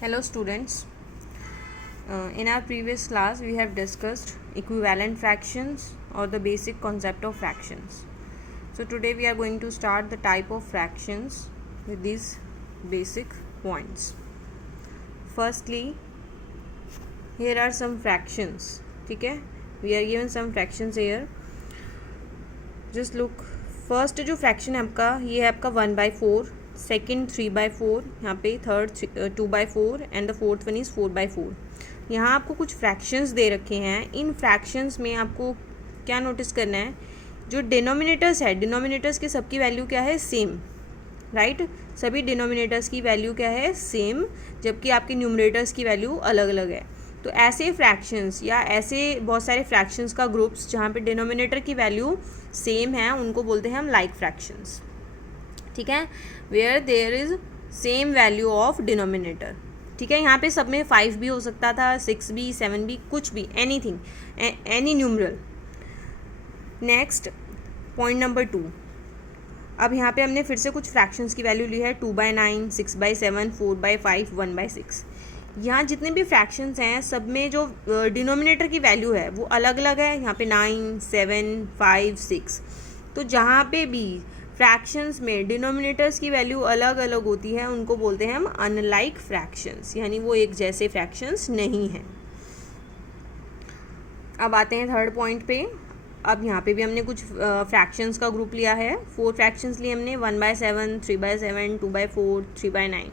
Hello students. In our previous class we have discussed equivalent fractions or the basic concept of fractions. So today we are going to start the type of fractions with these basic points. Firstly, here are some fractions. ठीक है, we are given some fractions here. Just look. First जो fraction है आपका, ये है आपका 1/4, second 3/4, यहाँ पे third 2/4 and the fourth one is 4/4. यहाँ आपको कुछ फ्रैक्शंस दे रखे हैं. इन फ्रैक्शंस में आपको क्या नोटिस करना है, जो डिनोमिनेटर्स है, डिनोमिनेटर्स के सबकी वैल्यू क्या है, सेम. राइट, सभी डिनोमिनेटर्स की वैल्यू क्या है, सेम, जबकि आपके न्यूमरेटर्स की वैल्यू अलग अलग है. तो ऐसे फ्रैक्शंस या ऐसे बहुत सारे फ्रैक्शंस का ग्रुप्स जहाँ पे डिनोमिनेटर की वैल्यू सेम है उनको बोलते हैं हम लाइक फ्रैक्शंस. ठीक है, where there is same value of denominator. ठीक है, यहाँ पे सब में 5 भी हो सकता था, 6 भी, 7 भी, कुछ भी, anything, any numeral. Next point number 2. अब यहाँ पे हमने फिर से कुछ फ्रैक्शंस की वैल्यू ली है 2/9, 6/7, 4/5, 1/6. यहाँ जितने भी फ्रैक्शंस हैं सब में जो डिनोमिनेटर की वैल्यू है वो अलग अलग है. यहाँ पे 9, 7, 5, 6. तो जहाँ पे भी फ्रैक्शंस में डिनोमिनेटर्स की वैल्यू अलग अलग होती है उनको बोलते हैं हम अनलाइक फ्रैक्शंस, यानी वो एक जैसे फ्रैक्शंस नहीं हैं. अब आते हैं थर्ड पॉइंट पे. अब यहाँ पे भी हमने कुछ फ्रैक्शंस का ग्रुप लिया है. 4 फ्रैक्शंस लिए हमने, 1/7, 3/7, 2/4, 3/9.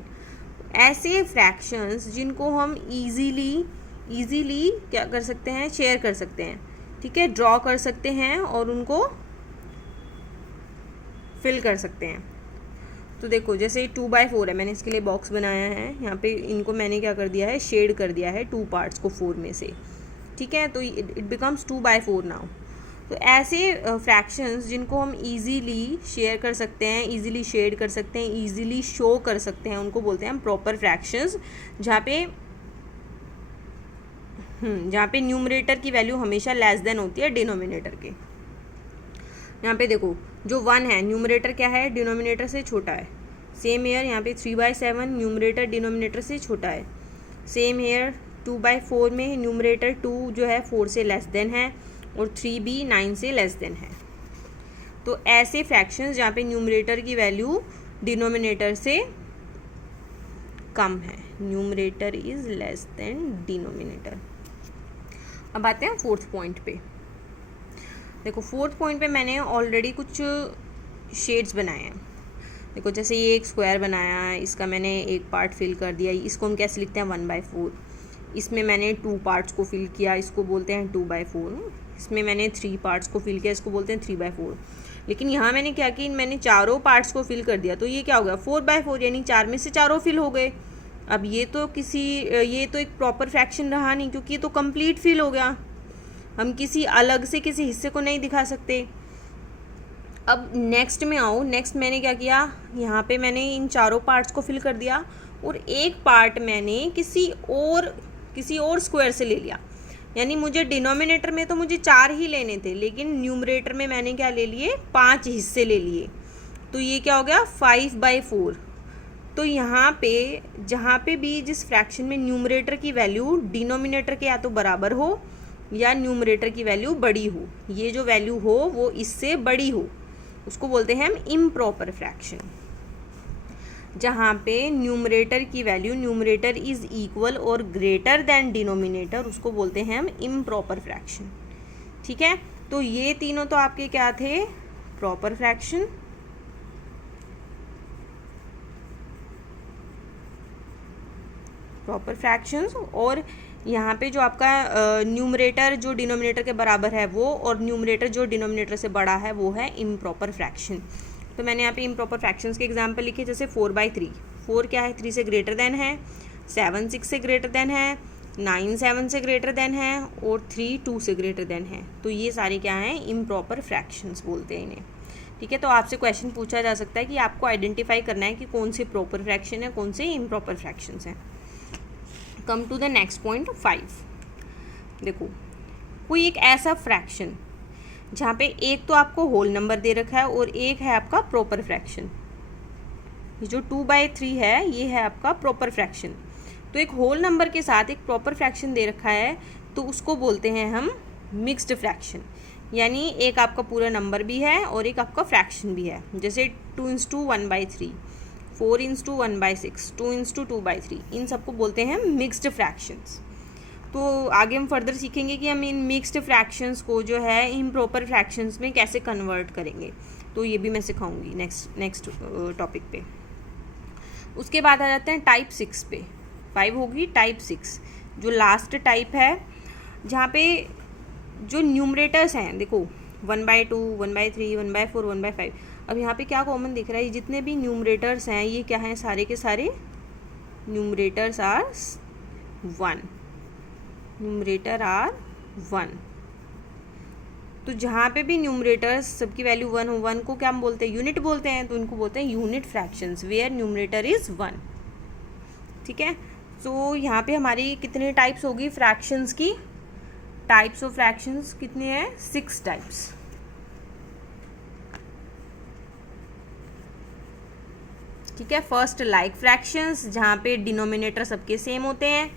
ऐसे फ्रैक्शंस जिनको हम ईजीली क्या कर सकते हैं, शेयर कर सकते हैं. ठीक है, ड्रॉ कर सकते हैं और उनको फिल कर सकते हैं. तो देखो जैसे 2/4 है, मैंने इसके लिए बॉक्स बनाया है. यहाँ पे इनको मैंने क्या कर दिया है, शेड कर दिया है 2 पार्ट्स को 4 में से. ठीक है, तो इट बिकम्स 2/4 नाउ. तो ऐसे फ्रैक्शंस जिनको हम इजीली शेयर कर सकते हैं, इजीली शेड कर सकते हैं, इजीली शो कर सकते हैं, उनको बोलते हैं हम प्रॉपर फ्रैक्शंस, जहाँ पे न्यूमरेटर की वैल्यू हमेशा लेस देन होती है डिनोमिनेटर के. यहाँ पे देखो जो 1 है, न्यूमरेटर क्या है, डिनोमिनेटर से छोटा है. सेम हेयर यहाँ पे 3/7, न्यूमरेटर डिनोमिनेटर से छोटा है. सेम हेयर 2/4 में न्यूमरेटर 2 जो है 4 से लेस देन है और 3 भी 9 से लेस देन है. तो ऐसे फ्रैक्शंस जहाँ पे न्यूमरेटर की वैल्यू डिनोमिनेटर से कम है, numerator is less than denominator. अब आते हैं फोर्थ पॉइंट पे. देखो फोर्थ पॉइंट पे मैंने ऑलरेडी कुछ शेड्स बनाए हैं. देखो जैसे ये एक स्क्वायर बनाया है, इसका मैंने एक पार्ट फिल कर दिया. इसको हम कैसे लिखते हैं, 1/4. इसमें मैंने 2 पार्ट्स को फिल किया, इसको बोलते हैं 2/4. इसमें मैंने 3 पार्ट्स को फिल किया, इसको बोलते हैं 3/4. लेकिन यहाँ मैंने क्या किया, मैंने चारों पार्ट्स को फिल कर दिया, तो ये क्या हो गया, 4/4, यानी 4 में से चारों फिल हो गए. अब ये तो एक प्रॉपर फ्रैक्शन रहा नहीं, क्योंकि ये तो कंप्लीट फिल हो गया. हम किसी अलग से किसी हिस्से को नहीं दिखा सकते. अब नेक्स्ट में आओ. नेक्स्ट मैंने क्या किया, यहाँ पे मैंने इन चारों पार्ट्स को फिल कर दिया और एक पार्ट मैंने किसी और स्क्वायर से ले लिया. यानी मुझे डिनोमिनेटर में तो मुझे 4 ही लेने थे, लेकिन न्यूमरेटर में मैंने क्या ले लिए, 5 हिस्से ले लिए. तो ये क्या हो गया, 5/4. तो यहाँ पे जहाँ पे भी जिस फ्रैक्शन में न्यूमरेटर की वैल्यू डिनोमिनेटर के या तो बराबर हो या न्यूमरेटर की वैल्यू बड़ी हो, ये जो वैल्यू हो वो इससे बड़ी हो, उसको बोलते हैं हम इम्प्रॉपर फ्रैक्शन. जहाँ पे न्यूमरेटर की वैल्यू, न्यूमरेटर इज इक्वल और ग्रेटर देन डिनोमिनेटर, उसको बोलते हैं हम इम्प्रॉपर फ्रैक्शन. ठीक है, तो ये तीनों तो आपके क्या थे, प्रॉपर फ्रैक्शन. Proper fractions. और यहाँ पे जो आपका न्यूमरेटर जो डिनोमिनेटर के बराबर है वो, और न्यूमरेटर जो डिनोमिनेटर से बड़ा है वो है इम्प्रॉपर फ्रैक्शन. तो मैंने यहाँ पे इम्प्रॉपर फ्रैक्शंस के एग्जांपल लिखे, जैसे 4/3. 4 क्या है, 3 से ग्रेटर देन है, 7 6 से ग्रेटर देन है, 9 7 से ग्रेटर देन है और 3 2 से ग्रेटर देन है. तो ये सारे क्या हैं, इम्प्रॉपर फ्रैक्शंस बोलते हैं इन्हें. ठीक है, तो आपसे क्वेश्चन पूछा जा सकता है कि आपको आइडेंटिफाई करना है कि कौन से प्रॉपर फ्रैक्शन है, कौन से इम्प्रॉपर फ्रैक्शंस हैं. Come to the next point 5. देखो कोई एक ऐसा फ्रैक्शन जहाँ पे एक तो आपको होल नंबर दे रखा है और एक है आपका प्रॉपर फ्रैक्शन. ये जो 2/3 है ये है आपका प्रॉपर फ्रैक्शन. तो एक होल नंबर के साथ एक प्रॉपर फ्रैक्शन दे रखा है तो उसको बोलते हैं हम मिक्स्ड फ्रैक्शन, यानी एक आपका पूरा नंबर भी है और एक आपका फ्रैक्शन भी है। जैसे 2/1/3, 4/1/6, 2/2/3, इन सबको बोलते हैं मिक्स्ड फ्रैक्शंस। तो आगे हम फर्दर सीखेंगे कि हम इन मिक्स्ड फ्रैक्शंस को जो है इम्प्रॉपर फ्रैक्शंस में कैसे कन्वर्ट करेंगे, तो ये भी मैं सिखाऊंगी नेक्स्ट टॉपिक पे। उसके बाद आ जाते हैं टाइप 6 पे। 5 होगी टाइप 6, जो लास्ट टाइप है, जहाँ पे जो न्यूमरेटर्स हैं, देखो 1/2, 1/3, 1/4, 1/5। अब यहाँ पे क्या कॉमन दिख रहा है, जितने भी न्यूमरेटर्स हैं ये क्या हैं, सारे के सारे न्यूमरेटर्स आर 1, न्यूमरेटर आर 1। तो जहाँ पे भी न्यूमरेटर्स सबकी वैल्यू 1 हो, 1 को क्या हम बोलते हैं, यूनिट बोलते हैं, तो इनको बोलते हैं unit fractions where numerator is 1। ठीक है, तो यहाँ पे हमारी कितने टाइप्स होगी फ्रैक्शंस की, टाइप्स ऑफ फ्रैक्शंस कितने हैं, 6 टाइप्स। ठीक है, फर्स्ट लाइक फ्रैक्शंस, जहाँ पे डिनोमिनेटर सबके सेम होते हैं।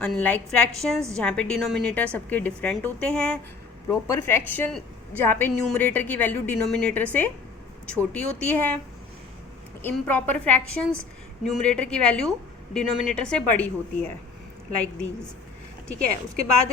अनलाइक फ्रैक्शंस, जहाँ पे डिनोमिनेटर सबके डिफरेंट होते हैं। प्रॉपर फ्रैक्शन, जहाँ पे न्यूमरेटर की वैल्यू डिनोमिनेटर से छोटी होती है। इम्प्रॉपर फ्रैक्शंस, न्यूमरेटर की वैल्यू डिनोमिनेटर से बड़ी होती है, लाइक दीज। ठीक है, उसके बाद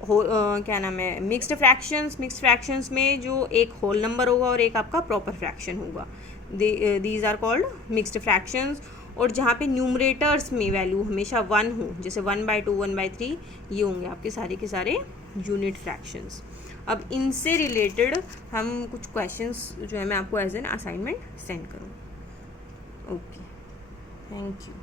क्या नाम है, मिक्स्ड फ्रैक्शंस। मिक्स्ड फ्रैक्शंस में जो एक होल नंबर होगा और एक आपका प्रॉपर फ्रैक्शन होगा, these are called mixed fractions. और जहाँ पे न्यूमरेटर्स में वैल्यू हमेशा 1 हो, जैसे 1/2, 1/3, ये होंगे आपके सारे के सारे यूनिट फ्रैक्शंस। अब इनसे रिलेटेड हम कुछ क्वेश्चंस जो है मैं आपको एज एन असाइनमेंट सेंड करूँ। Okay, thank you.